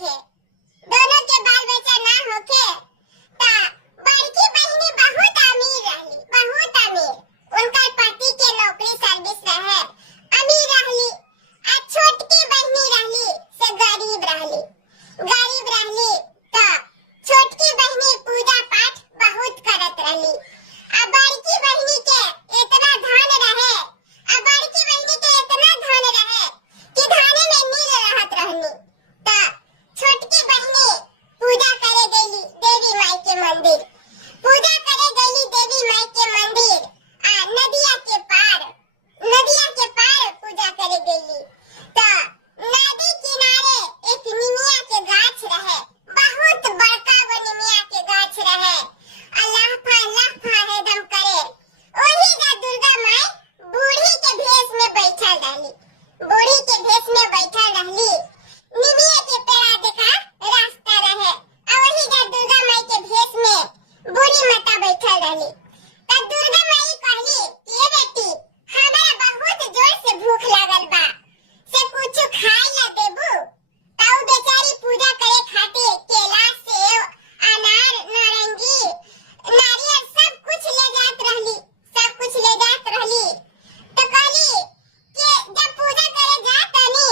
होखे, दोनों के बाल बच्चा ना होखे, ता बड़की बहिनी बहुत अमीर रहली, बहुत अमीर। उनका पति के नौकरी सर्विस रहे, अमीर रहली। आ छोटकी बहिनी रहली से गरीब रहली, गरीब रहली। तो छोटकी बहिनी पूजा पाठ बहुत करत रहली। आ बड़की बहिनी के इतना धन रहे, आ बड़की बहिनी के इतना धन रहे कि धाने में नील रहत रहनी। तो छोटकी बहिनी पूजा करे गईली देवी माई के मंदिर, पूजा करे गईली देवी माई के मंदिर। आ नदिया के पार, नदिया के पार पूजा करे गईली। तो नदी किनारे एक निमिया के गाछ रहे, बहुत बड़का वो निमिया के गाछ रहे। अल्लाह फा एकदम करे। ओही जा दुर्गा माई बूढ़ी के भेष में बैठल रहली, बूढ़ी के भेष में बैठल रहली। निमिया के पेड़ा देखा रास्ता रहे, और ओही जा दुर्गा माई के भेष में बूढ़ी माता बैठल रहली। तब दुर्गा माई कहली कि ये बेटी, हमरा बहुत जोर से भूख लागल बा, से कुछ खाए ला देबू। ताऊ बेचारी पूजा करे खातिर केला, सेब, अनार, नारंगी, नारियल सब कुछ ले जात रहली, सब कुछ ले जात रहली। तो कहली कि जब पूजा करे जात तनी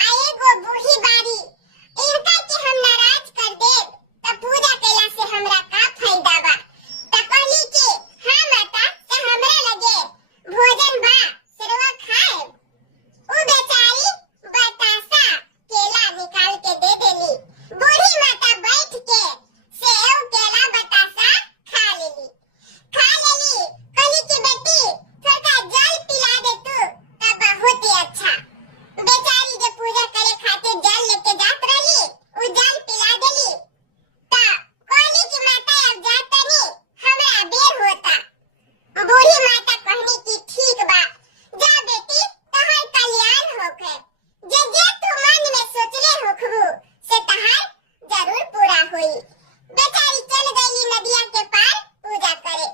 आएगो बूढ़ी बारी, इनका के हम नाराज कर देब त पूजा कैला से हमरा का फायदा बा। तो कहली कि हाँ माता, से हमरा लगे भोजन बा, सिरवा खाए। उ बेचारी बतासा केला निकाल के दे देली। बूढ़ी माता बैठ के सेव, केला, बतासा खा लेली, खा लेली। कहली कि बेटी थोड़ा जल पिला दे तू त बहुत ही अच्छा। बेचारी जो पूजा करे खातिर जल लेके जात रहली, उ जल पिला देली। त कहली कि माता अब जात तनी, हमरा बेर होता। बूढ़ी माता कहनी कि ठीक बा, जा बेटी, तहार कल्याण होखे। जे जे तू मन में सोचले होखबू से तहार जरूर पूरा होई। बेचारी चल गईली नदिया के पार पूजा करे,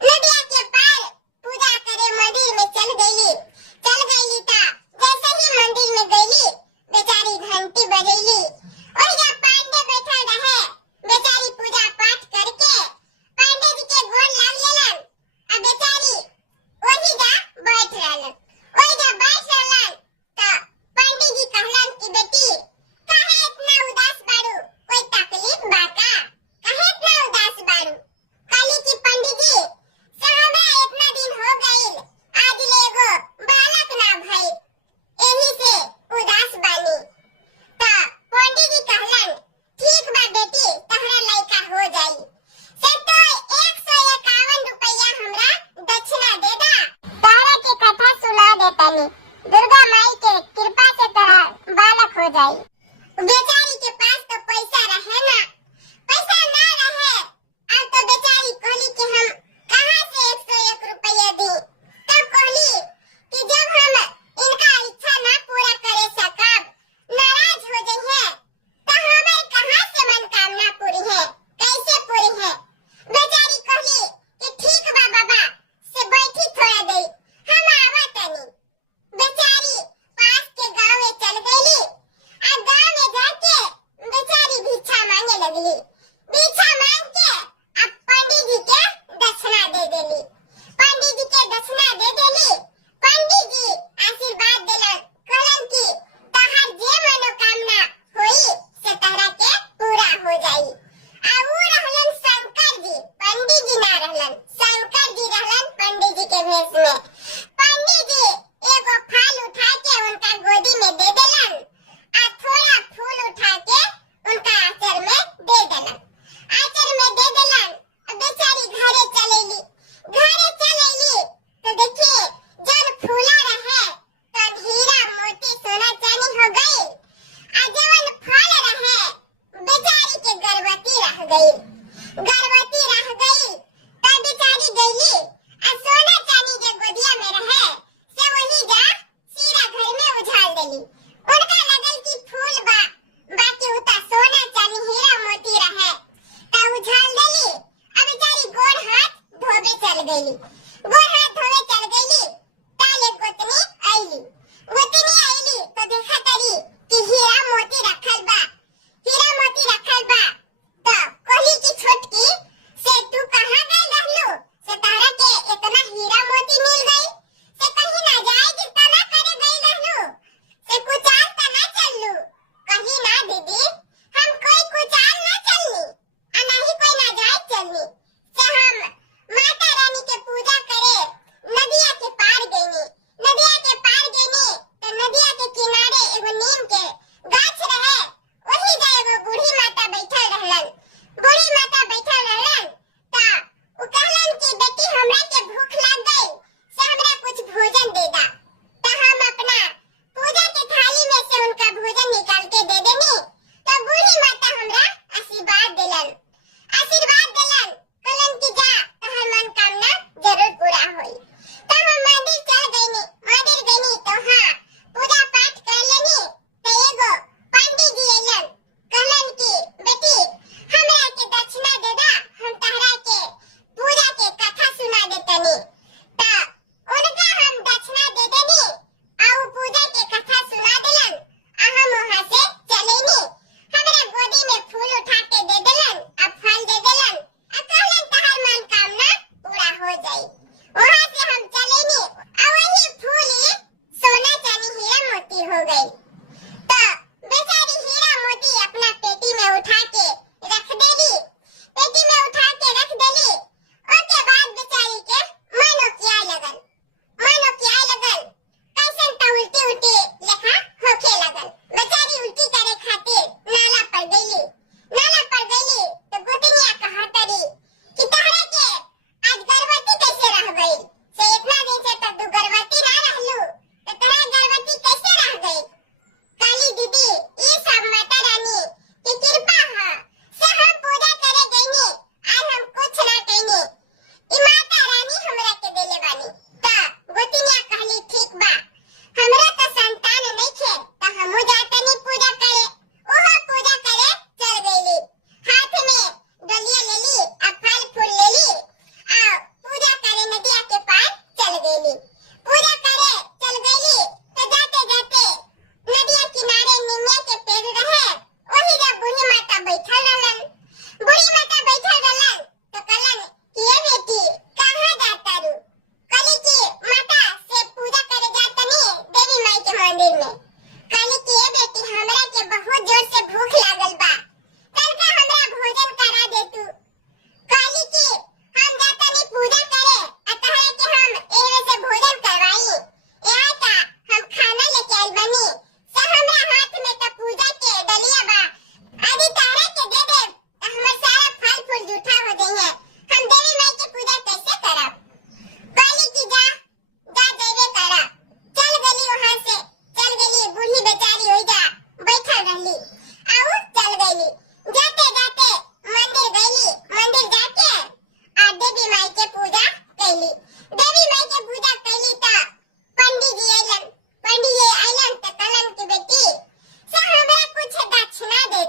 नदिया के पार पूजा करे मंदिर में चल गईली। चल गईली ता जैसे ही मंदिर में गईली, बेचारी घंटी बजैली। और जब पांडे बैठल रहे, बेचारी पूजा पाठ करके पांडे जी के गोर लाग लेलन। अब बेचारी वही जा बैठ रहलन, वही जा बैठ रहलन। तो पंडित जी कहलन कि बेटी, काहे इतना उदास बारू, कोई तकलीफ बा का? काहे इतना उदास बारू? कहली कि पंडित जी, से हमरा इतना दिन हो गइल, आज लेगो बालक ना भइल, एही से उदास बानी। तो पंडित जी कहलन ठीक बा बेटी, तहरा लइका हो जाई। से तो 151 रुपया हमरा दक्षिणा दे दा, तारा के कथा सुना देतानी। दुर्गा माई के कृपा से तोरा बालक हो जाई। बेचारी के पास तो पैसा रहे ना, पैसा ना रहे। अब तो बेचारी कहली कि हम कहाँ से 101 रुपया दी। तब कहली कि जब हम इनका इच्छा ना पूरा करे सकब, नाराज हो जाइए, तो हमारे कहाँ से मनोकामना पूरी है, कैसे पूरी है? बेचारी कहली कि ठीक बा बाबा, से बैठी थोड़ा देर, हम आवत तनी। बेचारी पास के गांव में चल गईली। आ गांव में जाके बेचारी भिक्षा मांगे लगली। भिक्षा मांग के अब पंडित जी के दक्षिणा दे देली, पंडित जी के दक्षिणा दे देली। पंडित जी आशीर्वाद देलन, कहलन कि तहार जे मनोकामना होई से तहरा के पूरा हो जाई। आ उ रहलन शंकर जी, पंडित जी ना रहलन, शंकर जी रहलन पंडित जी के भेष में। पंडित जी एगो फल उठा के उनका गोदी में दे देलन, आ थोड़ा फूल उठा के उनका आंचल में दे देलन, आंचल में दे देलन। बेचारी घरे चलेली, घरे चलेली तो देखिए जब फूला रहे तब हीरा मोती सोना चांदी हो गई। आ जवन फल रहे, बेचारी के गर्भवती रह गई, गर्भवती रह गई। तब बेचारी गईली आ सोना चांदी जो गोदिया में रहे से वही जा सीधा घर में उछाल देली। उनका लगल कि फूल बा, बाकी उता सोना चांदी हीरा मोती रहे, तब उछाल देली। अब बेचारी गोड़ हाथ धोबे चल गईली, गोड़ हाथ धोबे चल गईली। ताले गोतनी आईली, गोतनी आईली तो देखा तरी कि हीरा मोती रखल बा।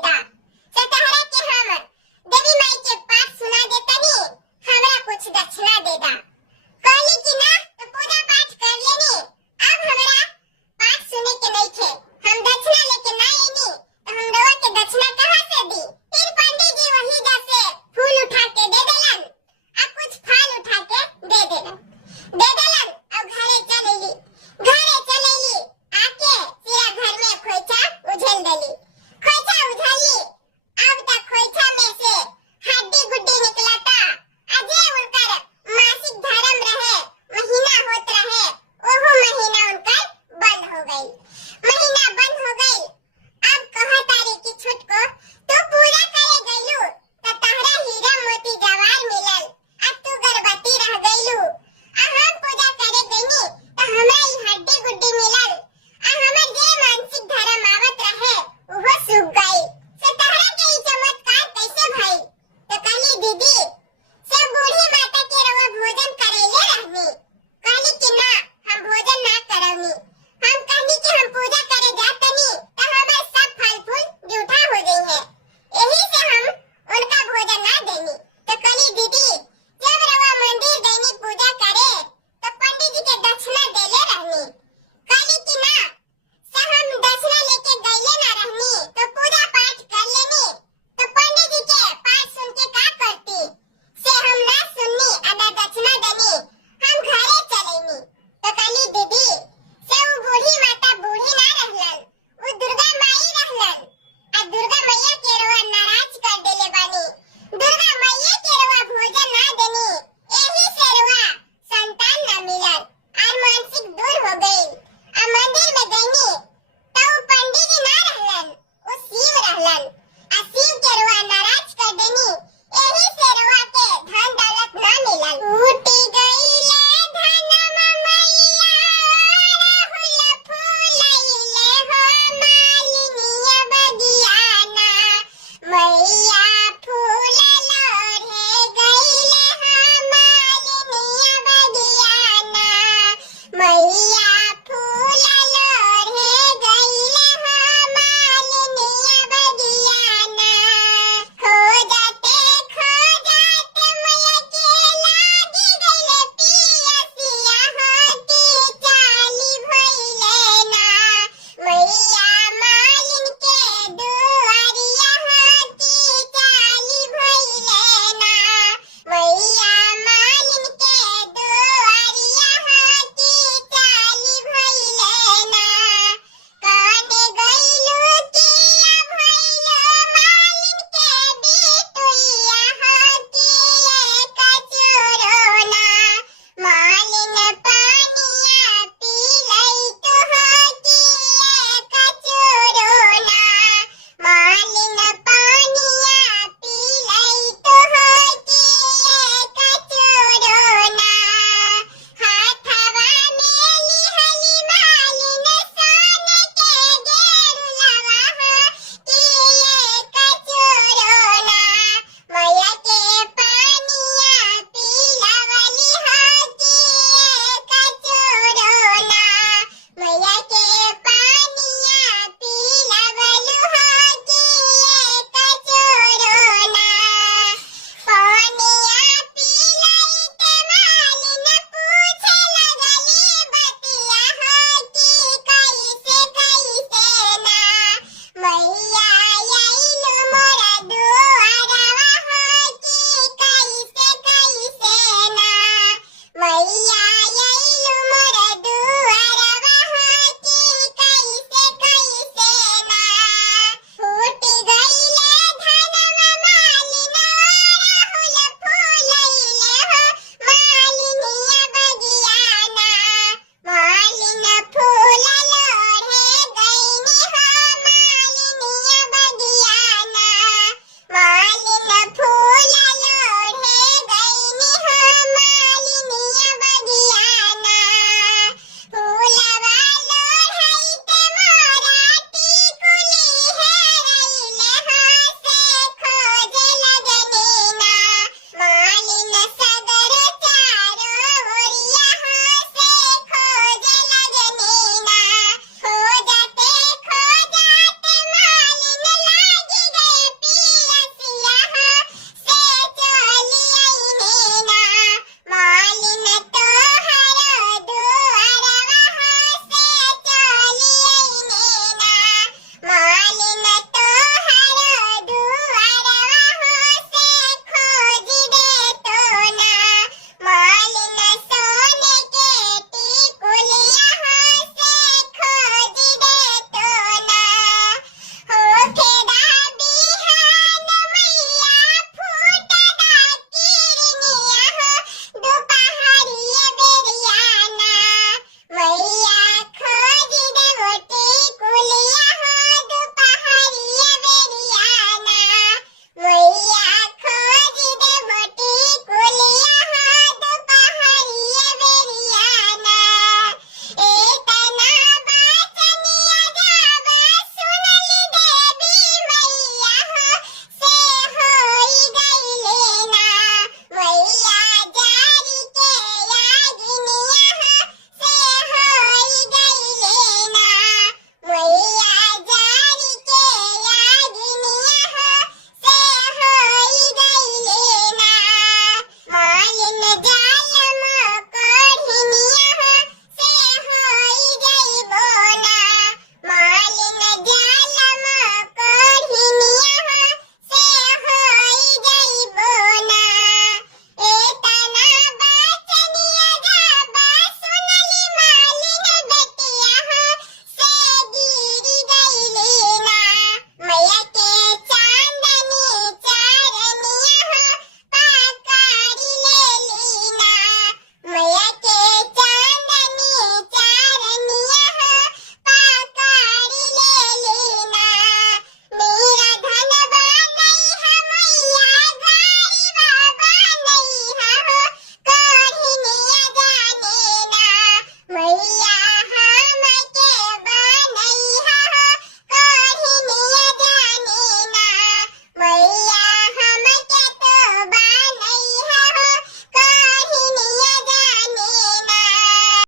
था।